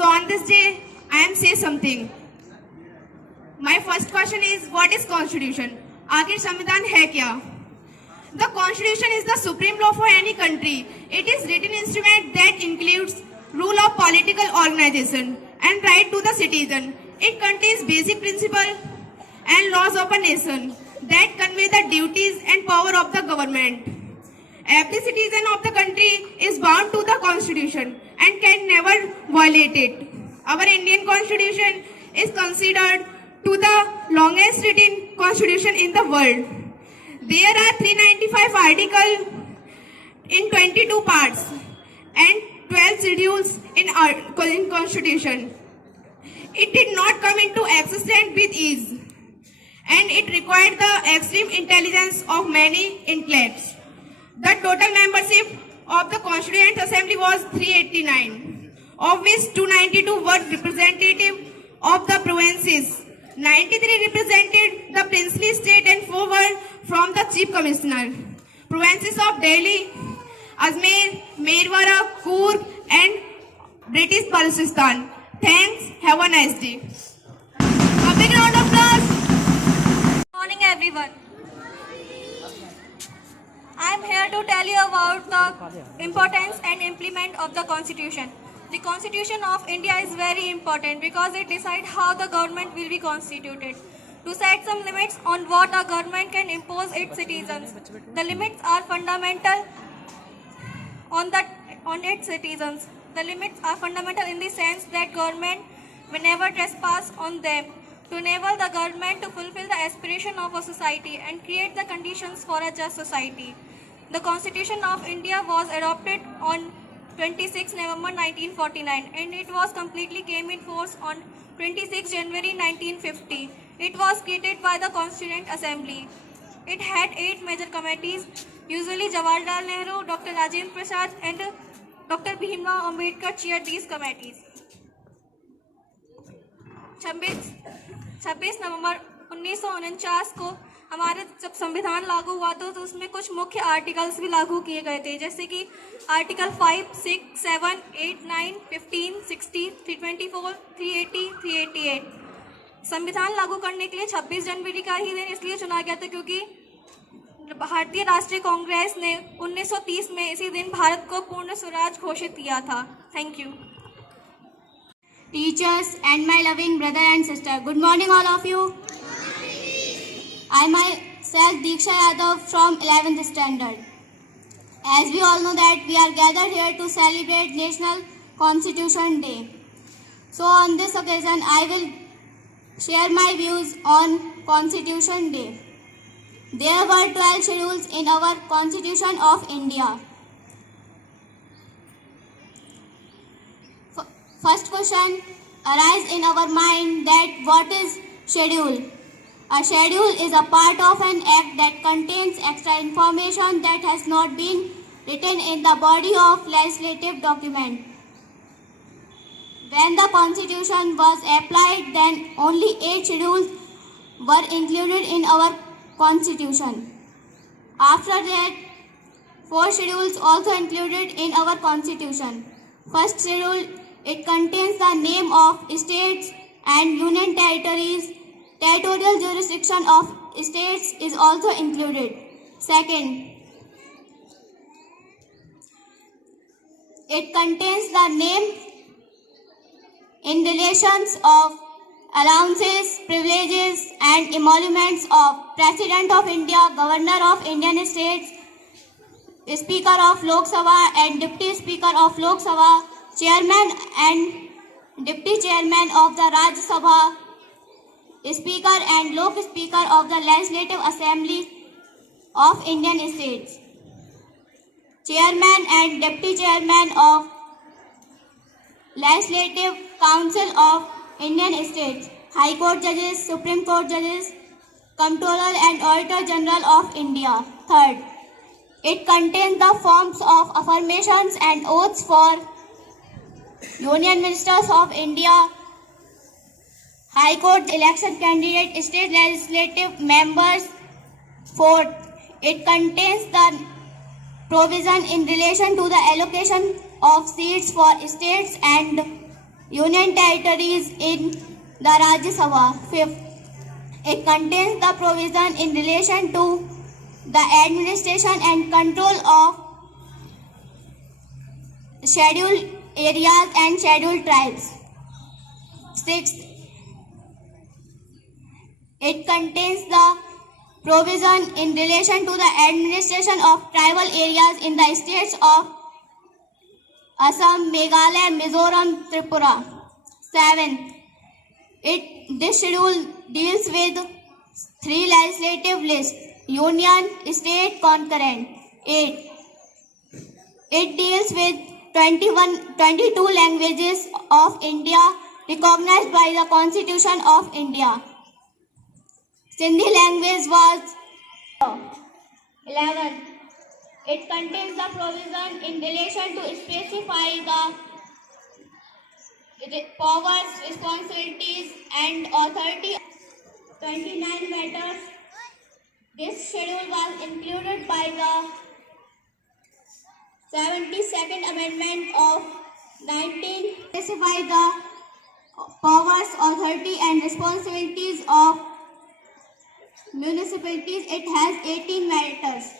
So on this day, I am say something. My first question is, what is constitution? आखिर संविधान है क्या? The constitution is the supreme law for any country. It is written instrument that includes rule of political organization and right to the citizen. It contains basic principle and laws of a nation that convey the duties and power of the government. Every citizen of the country is bound to the constitution and can never violate it. Our Indian constitution is considered to the longest written constitution in the world. There are 395 articles in 22 parts and 12 schedules in constitution. It did not come into existence with ease, and it required the extreme intelligence of many intellects. The total membership of the Constituent Assembly was 389, of which 292 were representative of the provinces, 93 represented the princely state, and 4 were from the Chief Commissioner. Provinces of Delhi, Ajmer, Merwara, Coorg, and British Balochistan. Thanks. Have a nice day. A big round of applause. Good morning, everyone. I am here to tell you about the importance and implement of the Constitution. The Constitution of India is very important because it decides how the government will be constituted. To set some limits on what a government can impose its citizens. The limits are fundamental on its citizens. The limits are fundamental in the sense that government will never trespass on them, to enable the government to fulfill the aspiration of a society and create the conditions for a just society. The Constitution of India was adopted on 26 November 1949 and it was completely came in force on 26 January 1950. It was created by the Constituent Assembly. It had 8 major committees, usually Jawaharlal Nehru, Dr. Rajendra Prasad and Dr. Bhimrao Ambedkar chaired these committees. 26 नवंबर 1949 को हमारे जब संविधान लागू हुआ तो उसमें कुछ मुख्य आर्टिकल्स भी लागू किए गए थे, जैसे कि आर्टिकल 5, 6, 7, 8, 9, 15, 60, 324, 380, 388। संविधान लागू करने के लिए 26 जनवरी का ही दिन इसलिए चुना गया था क्योंकि भारतीय राष्ट्रीय कांग्रेस ने 1930 में इसी दिन भारत को पूर्ण स्वराज घोषित किया था। Thank you. Teachers and my loving brother and sister, good morning all of you. I myself Diksha Yadav from 11th standard. As we all know that we are gathered here to celebrate National Constitution Day. So on this occasion I will share my views on Constitution Day. There were 12 schedules in our Constitution of India. First question arises in our mind that what is schedule? A schedule is a part of an act that contains extra information that has not been written in the body of legislative document. When the Constitution was applied, then only 8 schedules were included in our Constitution. After that, 4 schedules also included in our Constitution. First schedule, it contains the name of states and union territories. Territorial jurisdiction of states is also included. Second, it contains the name in relations of allowances, privileges and emoluments of President of India, Governor of Indian States, Speaker of Lok Sabha and Deputy Speaker of Lok Sabha, Chairman and Deputy Chairman of the Rajya Sabha, Speaker and Lok Speaker of the Legislative Assembly of Indian States, Chairman and Deputy Chairman of Legislative Council of Indian States, High Court Judges, Supreme Court Judges, Comptroller and Auditor General of India. Third, it contains the forms of affirmations and oaths for Union Ministers of India, High Court election candidate, state legislative members. Fourth, it contains the provision in relation to the allocation of seats for states and union territories in the Rajya Sabha. Fifth, it contains the provision in relation to the administration and control of scheduled areas and scheduled tribes. Sixth, it contains the provision in relation to the administration of tribal areas in the states of Assam, Meghalaya, Mizoram, Tripura. 7. This schedule deals with 3 legislative lists: union, state, concurrent. 8. It deals with 22 languages of India recognized by the Constitution of India. Sindhi language was 11. It contains the provision in relation to specify the powers, responsibilities and authority. 29 matters. This schedule was included by the 72nd Amendment of 19. Specify the powers, authority and responsibilities of municipalities. It has 18 matters.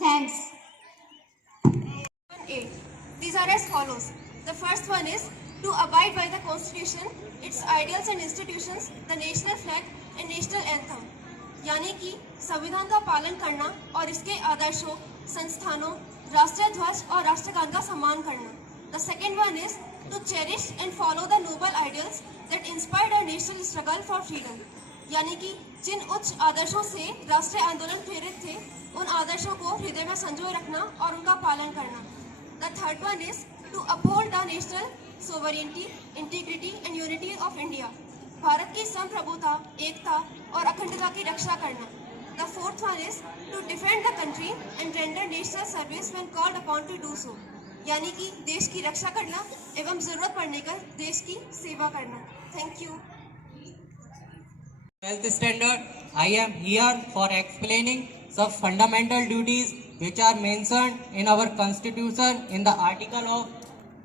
Thanks. 1A. These are as follows. The first one is to abide by the Constitution, its ideals and institutions, the national flag and national anthem. यानी कि संविधान का पालन करना और इसके आदर्शों, संस्थानों, राष्ट्रीय ध्वज और राष्ट्रगान का सम्मान करना. The second one is to cherish and follow the noble ideals that inspired our national struggle for freedom. यानी कि जिन उच्च आदर्शों से राष्ट्रीय आंदोलन प्रेरित थे, उन आदर्शों को हृदय में संजोए रखना और उनका पालन करना. The third one is to uphold the national sovereignty, integrity and unity of India. Bharat की संप्रभुता, एकता और अखंडता की रक्षा करना. The fourth one is to defend the country and render national service when called upon to do so. यानी कि देश की रक्षा करना एवं जरूरत पड़ने पर देश की सेवा करना. Thank you. 12th standard, I am here for explaining some fundamental duties which are mentioned in our constitution in the article of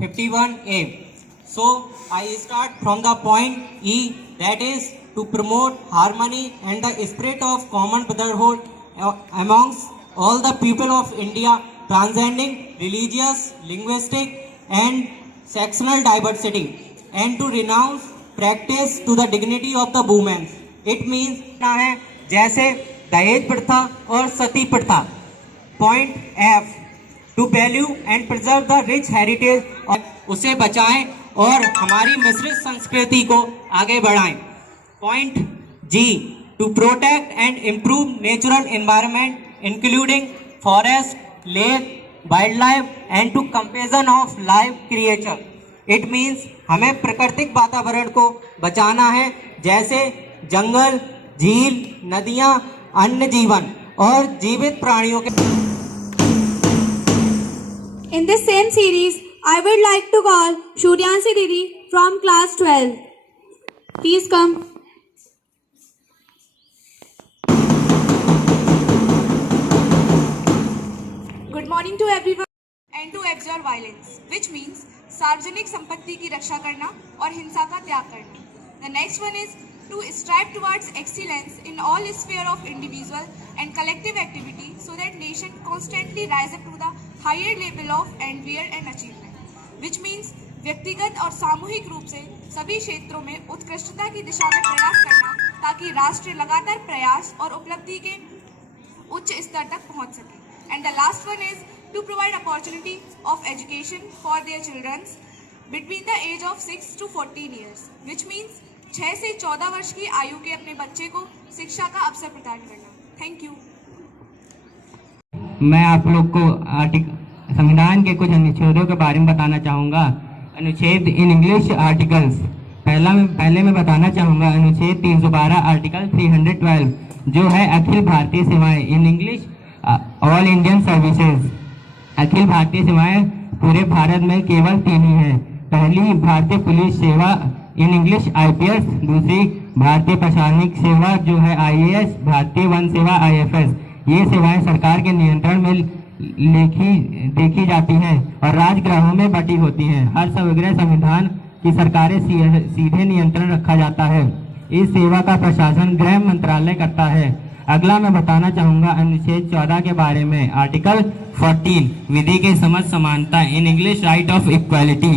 51A. So I start from the point E, that is to promote harmony and the spirit of common brotherhood amongst all the people of India, transcending religious, linguistic and sectional diversity, and to renounce practice to the dignity of the women. It means है जैसे दहेज प्रथा और सती प्रथा. Point F, to value and preserve the rich heritage, और उसे बचाएं और हमारी मिश्रित संस्कृति को आगे बढ़ाएं. Point G, to protect and improve natural environment including forest, lake, wild life and to comparison of live creature. It means हमें प्राकृतिक वातावरण को बचाना है, जैसे जंगल, झील, नदियां, अन्य जीवन और जीवित प्राणियों के. In this same series, I would like to call Shuryansi Didi from class 12. Please come. Good morning to everyone. And to abjure violence, which means सार्वजनिक संपत्ति की रक्षा करना और हिंसा का त्याग करना. The next one is to strive towards excellence in all sphere of individual and collective activity so that nation constantly rise up to the higher level of endeavor and achievement, which means व्यक्तिगत और सामूहिक रूप से सभी क्षेत्रों में उत्कृष्टता की दिशा में प्रयास करना, ताकि राष्ट्र लगातार प्रयास और उपलब्धि के उच्च स्तर तक पहुंच सके. And the last one is to provide opportunity of education for their children between the age of 6 to 14 years, which means 6 से 14 वर्ष की आयु के अपने बच्चे को शिक्षा का अवसर प्रदान करना. Thank you. मैं आप लोग को संविधान के कुछ अनुच्छेदों के बारे में बताना चाहूँगा. अनुच्छेद इन इंग्लिश आर्टिकल्स. पहले मैं बताना चाहूँगा अनुच्छेद 312 आर्टिकल 312 जो है अखिल भारतीय सेवाएं in English all Indian services. अखिल भारतीय सेवाएं पूरे भारत में केवल 3 ही हैं. पहली भारतीय पुलिस सेवा इन इंग्लिश IPS, दूसरी भारतीय प्रशासनिक सेवा जो है IAS, भारतीय वन सेवा IFS. ये सेवाएं सरकार के नियंत्रण में देखी जाती हैं और राजगृहों में बटी होती हैं. हर समग्र संविधान की सरकारें सीधे नियंत्रण रखा जाता है। इस सेवा का प्रशासन गृह मंत्रालय करता है। अगला मैं बताना चाहूँगा अनुच्छेद 14 के बारे में। आर्टिकल 14 विधि के समझ समानता, in English right of equality.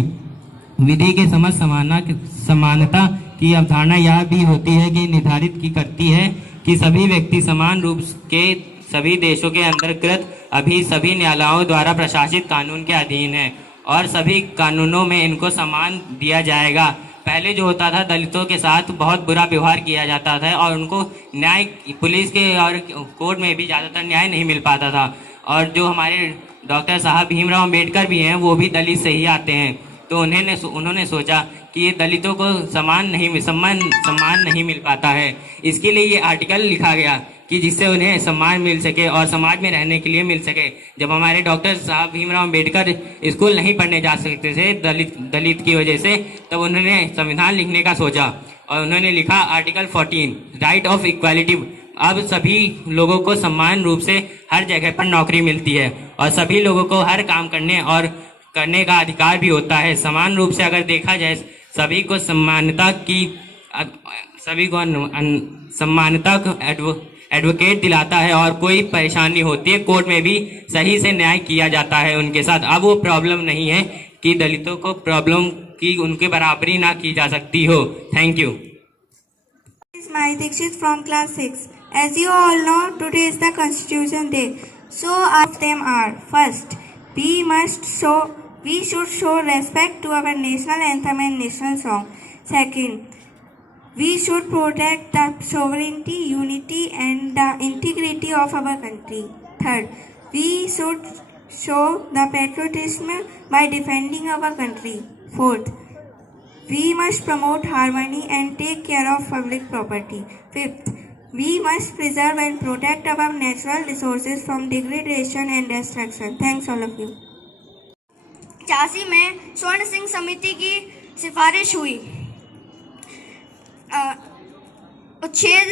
विधि के समझ समानता की अवधारणा यह भी होती है कि निर्धारित की करती है कि सभी व्यक्ति समान रूप के सभी देशों के अंतर्गत अभी सभी न्यायालयों द्वारा प्रशासित कानून के अधीन है और सभी कानूनों में इनको सम्मान दिया जाएगा। पहले जो होता था दलितों के साथ बहुत बुरा व्यवहार किया जाता था और उनको न्याय पुलिस के और कोर्ट में भी ज़्यादातर न्याय नहीं मिल पाता था। और जो हमारे डॉक्टर साहब भीमराव अम्बेडकर भी हैं वो भी दलित से ही आते हैं, तो उन्होंने सोचा कि ये दलितों को सम्मान नहीं मिल पाता है। इसके लिए ये आर्टिकल लिखा गया कि जिससे उन्हें सम्मान मिल सके और समाज में रहने के लिए मिल सके। जब हमारे डॉक्टर साहब भीमराव अम्बेडकर स्कूल नहीं पढ़ने जा सकते थे दलित की वजह से, तब उन्होंने संविधान लिखने का सोचा और उन्होंने लिखा आर्टिकल 14 राइट ऑफ इक्वालिटी। अब सभी लोगों को समान रूप से हर जगह पर नौकरी मिलती है और सभी लोगों को हर काम करने का अधिकार भी होता है। समान रूप से अगर देखा जाए सभी को सम्मानता एडवोकेट दिलाता है और कोई परेशानी होती है कोर्ट में भी सही से न्याय किया जाता है उनके साथ। अब वो प्रॉब्लम नहीं है कि दलितों को प्रॉब्लम की उनके बराबरी ना की जा सकती हो। Thank you. Mari Dixit from class 6. As you all know, today is the Constitution Day. So of them are: first, we should show respect to our national anthem and national song. Second, we should protect the sovereignty, unity and the integrity of our country. Third, we should show the patriotism by defending our country. Fourth, we must promote harmony and take care of public property. Fifth, we must preserve and protect our natural resources from degradation and destruction. Thanks all of you. 85 में स्वर्ण सिंह समिति की सिफारिश हुई। उच्छेद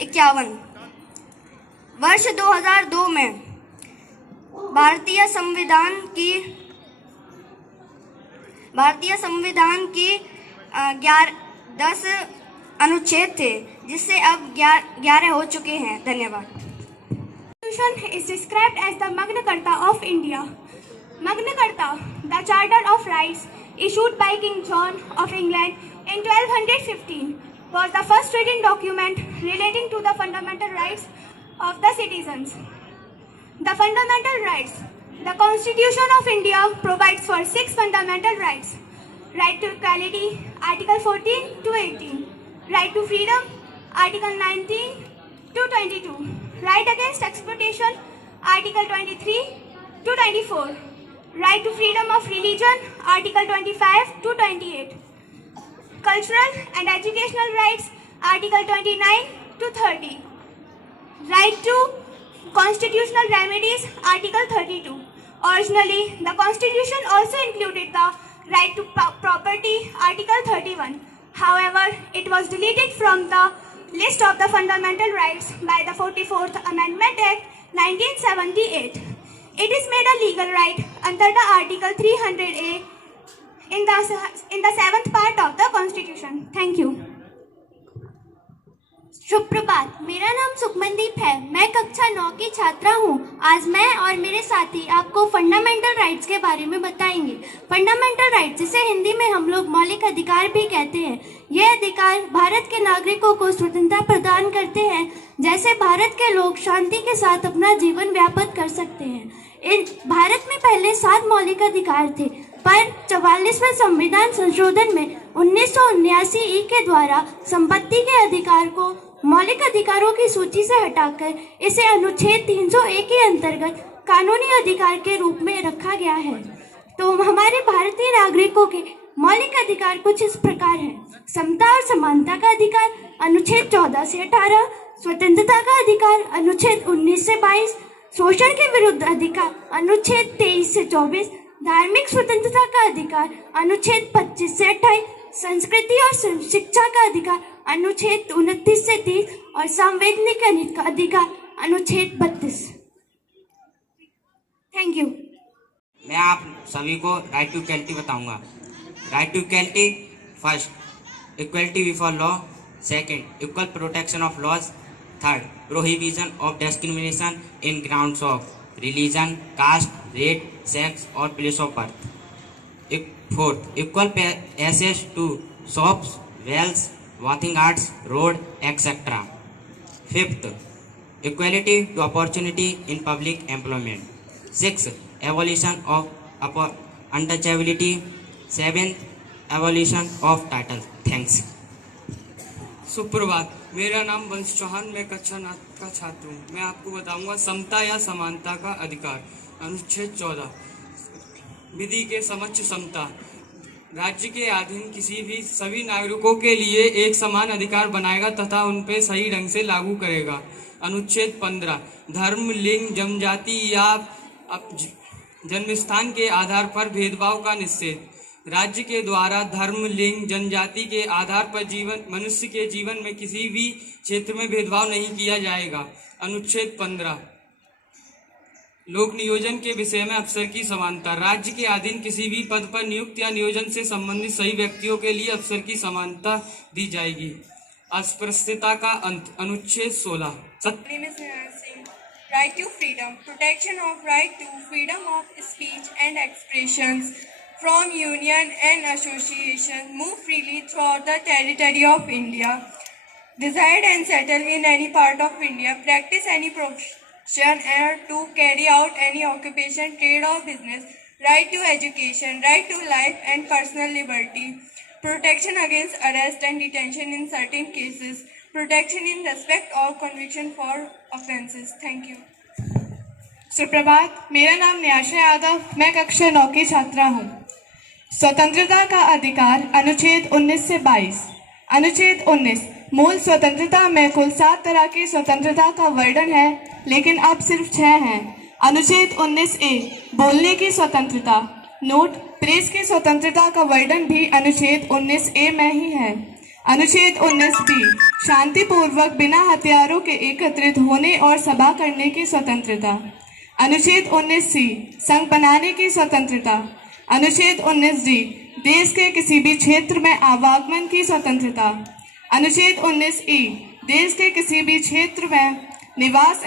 51। वर्ष 2002 में भारतीय संविधान की 10 अनुच्छेद थे, जिससे अब 11 हो चुके हैं। धन्यवाद। Constitution is described as the Magna Carta of India. Magna Carta, the Charter of Rights issued by King John of England in 1215, was the first written document relating to the fundamental rights of the citizens. The fundamental rights. The Constitution of India provides for 6 fundamental rights: right to equality, Article 14 to 18; right to freedom, Article 19 to 22; right against exploitation, Article 23 to 24; right to freedom of religion, Article 25 to 28; cultural and educational rights, Article 29 to 30; right to constitutional remedies, Article 32. Originally, the Constitution also included the right to property, Article 31. However, it was deleted from the list of the fundamental rights by the 44th Amendment Act 1978. It is made a legal right under the Article 300A in the 7th part of the Constitution. Thank you. शुभ प्रभात। मेरा नाम सुखमनदीप है। मैं कक्षा 9 की छात्रा हूँ। आज मैं और मेरे साथी आपको फंडामेंटल राइट्स के बारे में बताएंगे। फंडामेंटल राइट्स, जिसे हिंदी में हम लोग मौलिक अधिकार भी कहते हैं, ये अधिकार भारत के नागरिकों को स्वतंत्रता प्रदान करते हैं, जैसे भारत के लोग शांति के साथ अपना जीवन व्यापक कर सकते हैं। भारत में पहले 7 मौलिक अधिकार थे, पर 44वें संविधान संशोधन में 1979 ई के द्वारा संपत्ति के अधिकार को मौलिक अधिकारों की सूची से हटाकर इसे अनुच्छेद 301 के अंतर्गत कानूनी अधिकार के रूप में रखा गया है। तो हमारे भारतीय नागरिकों के मौलिक अधिकार कुछ इस प्रकार हैं: समता और समानता का अधिकार, अनुच्छेद 14 से 18; स्वतंत्रता का अधिकार, अनुच्छेद 19 से 22; शोषण के विरुद्ध अधिकार, अनुच्छेद 23 से 24; धार्मिक स्वतंत्रता का अधिकार, अनुच्छेद 25 से 28; संस्कृति और शिक्षा का अधिकार, अनुच्छेद 29 से 30; और संवैधानिक अधिकार, अनुच्छेद 32। Thank you. मैं आप सभी को राइट टू इक्वलिटी बताऊंगा। right to equality. First, equality before law. Second, equal protection of laws. Third, prohibition of discrimination in grounds of religion, caste, race, sex or place of birth. Fourth, equal access to shops, wells, bathing arts, road, etc. Fifth, equality to opportunity in public employment. Sixth, abolition of untouchability. Seventh, abolition of title. Thanks. सुप्रभात, मेरा नाम वंश चौहान, मैं कक्षा 9 का छात्र हूँ। मैं आपको बताऊंगा समता या समानता का अधिकार। अनुच्छेद 14, विधि के समक्ष समता। राज्य के अधीन सभी नागरिकों के लिए एक समान अधिकार बनाएगा तथा उन पर सही ढंग से लागू करेगा। अनुच्छेद 15, धर्म, लिंग, जनजाति या जन्मस्थान के आधार पर भेदभाव का निषेध। राज्य के द्वारा धर्म, लिंग, जनजाति के आधार पर मनुष्य के जीवन में किसी भी क्षेत्र में भेदभाव नहीं किया जाएगा। अनुच्छेद 15, लोक नियोजन के विषय में अफसर की समानता। राज्य के अधीन किसी भी पद पर नियुक्त या नियोजन से संबंधित सही व्यक्तियों के लिए अफसर की समानता दी जाएगी। अस्पृश्यता का अंत। अनुच्छेद 16, Right to freedom. Protection of right to freedom of speech and expressions from union and association move freely throughout the territory of India. Reside and settle in any part of India. Practice any profession or to carry out any occupation, trade or business. Right to education. Right to life and personal liberty. Protection against arrest and detention in certain cases. Protection in respect or conviction for offences. Thank you. सुप्रभात, मेरा नाम न्याशा यादव, मैं कक्षा 9 की छात्रा हूँ। स्वतंत्रता का अधिकार। अनुच्छेद 19 से 22। अनुच्छेद 19, मूल स्वतंत्रता में कुल 7 तरह की स्वतंत्रता का वर्णन है, लेकिन अब सिर्फ 6 हैं। अनुच्छेद 19A, बोलने की स्वतंत्रता। नोट, प्रेस की स्वतंत्रता का वर्णन भी अनुच्छेद 19A में ही है। अनुच्छेद 19B, शांतिपूर्वक बिना हथियारों के एकत्रित होने और सभा करने की स्वतंत्रता। अनुच्छेद 19C, संघ बनाने की स्वतंत्रता। अनुच्छेद 19D, देश के किसी भी क्षेत्र में आवागमन की स्वतंत्रता। अनुच्छेद 19E, देश के किसी भी क्षेत्र में निवास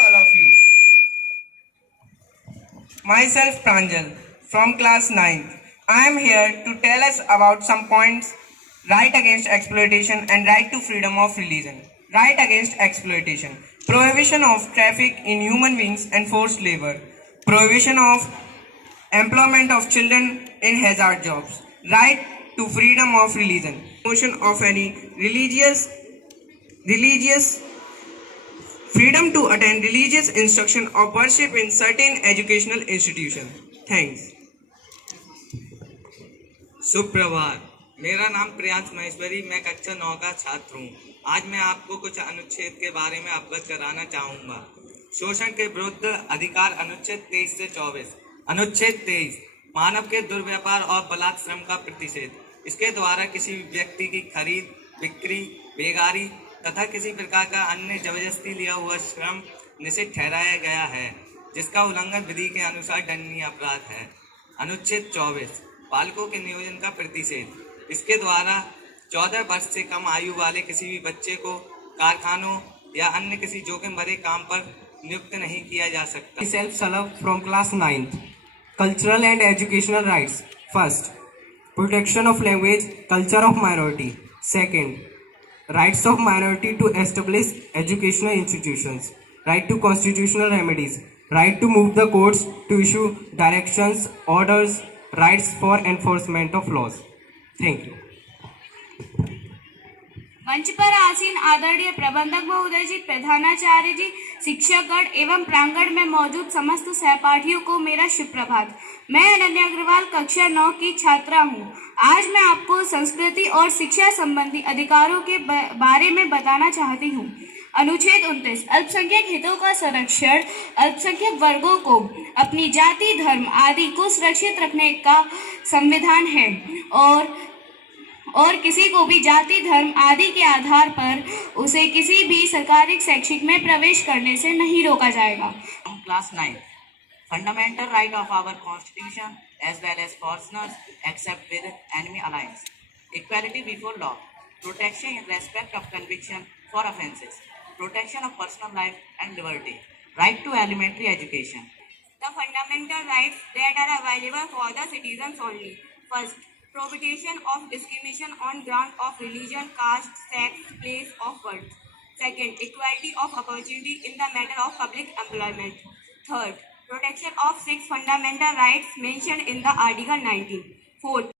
all of you. Myself Pranjal from class 9th. I am here to tell us about some points: right against exploitation and right to freedom of religion. Right against exploitation. Prohibition of traffic in human beings and forced labor. Prohibition of employment of children in hazard jobs. Right to freedom of religion. Promotion of any religious freedom to attend religious instruction or worship in certain educational institutions. Thanks. सुप्रभात, मेरा नाम प्रियांश महेश्वरी, मैं कक्षा 9 का छात्र हूँ। आज मैं आपको कुछ अनुच्छेद के बारे में अवगत कराना चाहूँगा। शोषण के विरुद्ध अधिकार। अनुच्छेद 23 से 24। अनुच्छेद 23, मानव के दुर्व्यापार और बलात् श्रम का प्रतिषेध। इसके द्वारा किसी व्यक्ति की खरीद, बिक्री, बेगारी तथा किसी प्रकार का अन्य जबरदस्ती लिया हुआ श्रम निषिद्ध ठहराया गया है, जिसका उल्लंघन विधि के अनुसार दंडनीय अपराध है। अनुच्छेद 24, बालकों के नियोजन का प्रतिषेध। इसके द्वारा 14 वर्ष से कम आयु वाले किसी भी बच्चे को कारखानों या अन्य किसी जोखिम भरे काम पर नियुक्त नहीं किया जा सकता। Myself Salaf from class 9th. Cultural and educational rights. First, protection of language, culture of minority. Second, rights of minority to establish educational institutions. Right to constitutional remedies. Right to move the courts to issue directions, orders. Rights for enforcement of laws. Thank you. मंच पर आसीन आदरणीय प्रबंधक महोदय जी, प्रधानाचार्य जी, शिक्षकगण एवं प्रांगण में मौजूद समस्त सहपाठियों को मेरा शुभ प्रभात। मैं अनन्या अग्रवाल कक्षा 9 की छात्रा हूँ। आज मैं आपको संस्कृति और शिक्षा संबंधी अधिकारों के बारे में बताना चाहती हूँ। अनुच्छेद 29, अल्पसंख्यक हितों का संरक्षण। अल्पसंख्यक वर्गों को अपनी जाति, धर्म आदि को सुरक्षित रखने का संविधान है और किसी को भी जाति, धर्म आदि के आधार पर उसे किसी भी सरकारी शैक्षिक में प्रवेश करने से नहीं रोका जाएगा। Class 9. Fundamental right of our constitution as well as foreigners except with enemy alliance. Equality before law, protection in respect of conviction for offences, protection of personal life and liberty, right to elementary education. The fundamental rights that are available for the citizens only. First, prohibition of discrimination on ground of religion, caste, sex, place of birth. Second, equality of opportunity in the matter of public employment. Third, protection of 6 fundamental rights mentioned in the Article 19. Fourth,